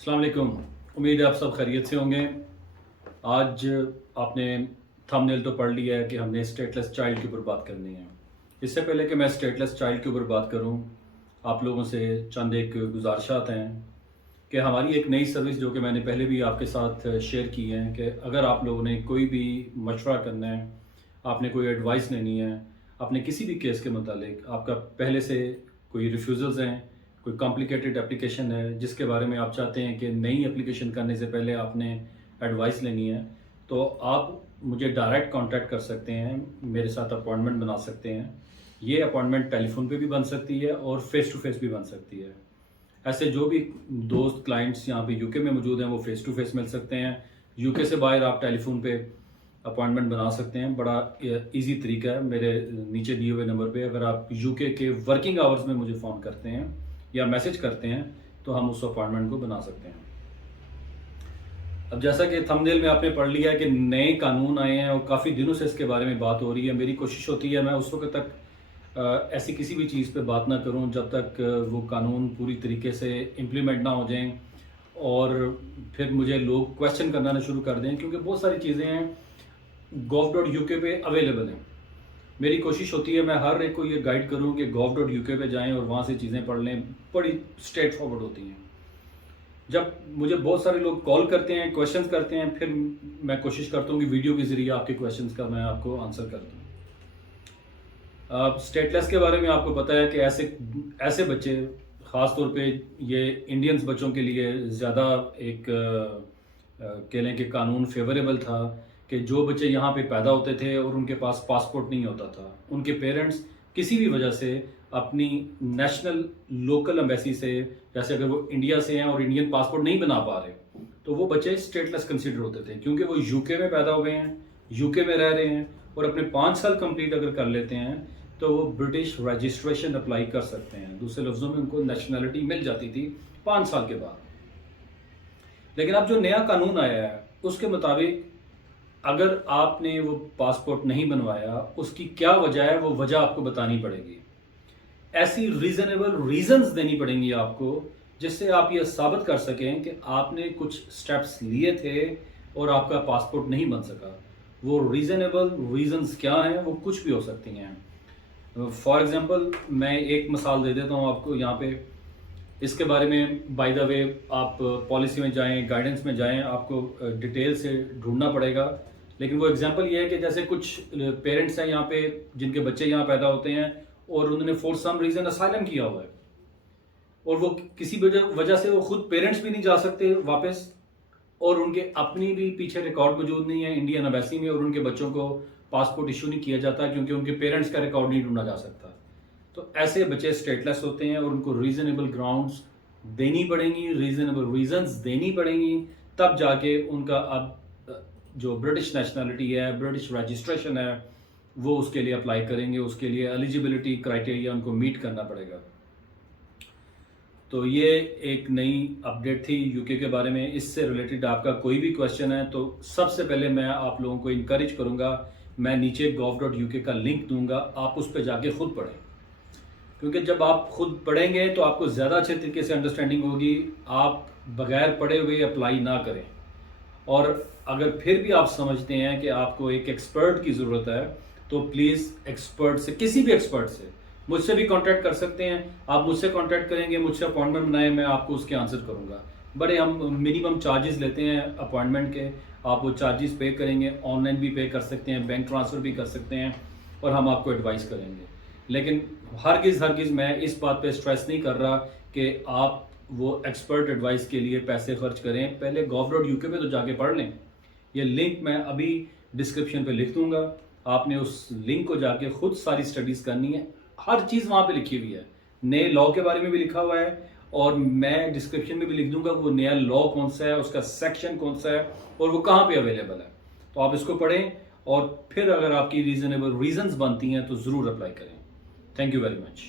अस्सलाम वालेकुम। उम्मीद है आप सब खैरियत से होंगे। आज आपने थंबनेल तो पढ़ लिया है कि हमने स्टेटलेस चाइल्ड के ऊपर बात करनी है। इससे पहले कि मैं स्टेटलेस चाइल्ड के ऊपर बात करूं, आप लोगों से चंद एक गुजारिशात हैं कि हमारी एक नई सर्विस जो कि मैंने पहले भी आपके साथ शेयर की है कि अगर आप लोगों ने कोई भी मशवरा करना है, आपने कोई एडवाइस लेनी है, आपने किसी भी केस के मुतालिक आपका पहले से कोई रिफ्यूज़ल्स हैं, कोई कॉम्प्लिकेटेड एप्लीकेशन है जिसके बारे में आप चाहते हैं कि नई एप्लीकेशन करने से पहले आपने एडवाइस लेनी है, तो आप मुझे डायरेक्ट कांटेक्ट कर सकते हैं, मेरे साथ अपॉइंटमेंट बना सकते हैं। ये अपॉइंटमेंट टेलीफोन पे भी बन सकती है और फेस टू फेस भी बन सकती है। ऐसे जो भी दोस्त क्लाइंट्स यहाँ पे यूके में मौजूद हैं वो फेस टू फेस मिल सकते हैं। यूके से बाहर आप टेलीफोन पे अपॉइंटमेंट बना सकते हैं। बड़ा इजी तरीका है। मेरे नीचे दिए हुए नंबर पे अगर आप यूके के वर्किंग आवर्स में मुझे फ़ोन करते हैं या मैसेज करते हैं तो हम उस अपॉइंटमेंट को बना सकते हैं। अब जैसा कि थंबनेल में आपने पढ़ लिया है कि नए कानून आए हैं और काफ़ी दिनों से इसके बारे में बात हो रही है। मेरी कोशिश होती है मैं उस वक्त तक ऐसी किसी भी चीज़ पे बात ना करूं जब तक वो कानून पूरी तरीके से इम्प्लीमेंट ना हो जाएं और फिर मुझे लोग क्वेश्चन करना ना शुरू कर दें, क्योंकि बहुत सारी चीज़ें हैं gov.uk पे अवेलेबल हैं। मेरी कोशिश होती है मैं हर एक को ये गाइड करूं कि gov.uk पे जाएं और वहाँ से चीज़ें पढ़ लें। बड़ी स्ट्रेट फॉरवर्ड होती हैं। जब मुझे बहुत सारे लोग कॉल करते हैं, क्वेश्चंस करते हैं, फिर मैं कोशिश करता हूँ कि वीडियो के ज़रिए आपके क्वेश्चंस का मैं आपको आंसर कर दूँ। स्टेटलेस के बारे में आपको पता है कि ऐसे ऐसे बच्चे, ख़ास तौर पे ये इंडियंस बच्चों के लिए ज़्यादा एक कह लें कि कानून फेवरेबल था कि जो बच्चे यहाँ पे पैदा होते थे और उनके पास पासपोर्ट नहीं होता था, उनके पेरेंट्स किसी भी वजह से अपनी नेशनल लोकल एम्बेसी से, जैसे अगर वो इंडिया से हैं और इंडियन पासपोर्ट नहीं बना पा रहे, तो वो बच्चे स्टेटलेस कंसिडर होते थे, क्योंकि वो यूके में पैदा हो गए हैं, यूके में रह रहे हैं और अपने 5 साल कंप्लीट अगर कर लेते हैं तो वो ब्रिटिश रजिस्ट्रेशन अप्लाई कर सकते हैं। दूसरे लफ्ज़ों में उनको नेशनैलिटी मिल जाती थी 5 साल के बाद। लेकिन अब जो नया कानून आया है उसके मुताबिक अगर आपने वो पासपोर्ट नहीं बनवाया, उसकी क्या वजह है वो वजह आपको बतानी पड़ेगी। ऐसी रीजनेबल रीजंस देनी पड़ेंगी आपको जिससे आप ये साबित कर सकें कि आपने कुछ स्टेप्स लिए थे और आपका पासपोर्ट नहीं बन सका। वो रीजनेबल रीजंस क्या हैं, वो कुछ भी हो सकती हैं। फॉर एग्जांपल मैं एक मिसाल दे देता हूँ आपको यहाँ पे। इसके बारे में बाय द वे आप पॉलिसी में जाएं, गाइडेंस में जाएं, आपको डिटेल से ढूंढना पड़ेगा। लेकिन वो एग्जांपल ये है कि जैसे कुछ पेरेंट्स हैं यहाँ पे जिनके बच्चे यहाँ पैदा होते हैं और उन्होंने फॉर सम रीज़न असाइलम किया हुआ है और वो किसी वजह से वो खुद पेरेंट्स भी नहीं जा सकते वापस, और उनके अपनी भी पीछे रिकॉर्ड मौजूद नहीं है इंडियन एम्बेसी में, और उनके बच्चों को पासपोर्ट इशू नहीं किया जाता क्योंकि उनके पेरेंट्स का रिकॉर्ड नहीं ढूंढा जा सकता। तो ऐसे बच्चे स्टेटलेस होते हैं और उनको रीजनेबल ग्राउंड्स देनी पड़ेंगी, रीजनेबल रीजंस देनी पड़ेंगी, तब जाके उनका अब जो ब्रिटिश नेशनैलिटी है, ब्रिटिश रजिस्ट्रेशन है, वो उसके लिए अप्लाई करेंगे। उसके लिए एलिजिबिलिटी क्राइटेरिया उनको मीट करना पड़ेगा। तो ये एक नई अपडेट थी यूके के बारे में। इससे रिलेटेड आपका कोई भी क्वेश्चन है तो सबसे पहले मैं आप लोगों को इनकरेज करूंगा, मैं नीचे gov.uk का लिंक दूंगा, आप उस पर जाके खुद पढ़ें, क्योंकि जब आप खुद पढ़ेंगे तो आपको ज़्यादा अच्छे तरीके से अंडरस्टैंडिंग होगी। आप बगैर पढ़े हुए अप्लाई ना करें। और अगर फिर भी आप समझते हैं कि आपको एक एक्सपर्ट की ज़रूरत है तो प्लीज़ एक्सपर्ट से, किसी भी एक्सपर्ट से, मुझसे भी कांटेक्ट कर सकते हैं। आप मुझसे कांटेक्ट करेंगे, मुझसे अपॉइंटमेंट बनाएं, मैं आपको उसके आंसर करूंगा। बड़े हम मिनिमम चार्जेस लेते हैं अपॉइंटमेंट के, आप वो चार्जेस पे करेंगे, ऑनलाइन भी पे कर सकते हैं, बैंक ट्रांसफ़र भी कर सकते हैं और हम आपको एडवाइस करेंगे। लेकिन हरगिज़ मैं इस बात पे स्ट्रेस नहीं कर रहा कि आप वो एक्सपर्ट एडवाइस के लिए पैसे खर्च करें। पहले gov.uk पे तो जाके पढ़ लें। ये लिंक मैं अभी डिस्क्रिप्शन पे लिख दूंगा, आपने उस लिंक को जाके खुद सारी स्टडीज़ करनी है। हर चीज़ वहाँ पे लिखी हुई है, नए लॉ के बारे में भी लिखा हुआ है, और मैं डिस्क्रिप्शन में भी लिख दूंगा वो नया लॉ कौन सा है, उसका सेक्शन कौन सा है और वो कहाँ पे अवेलेबल है। तो आप इसको पढ़ें और फिर अगर आपकी रीजनेबल रीजंस बनती हैं तो ज़रूर अप्लाई करें। Thank you very much.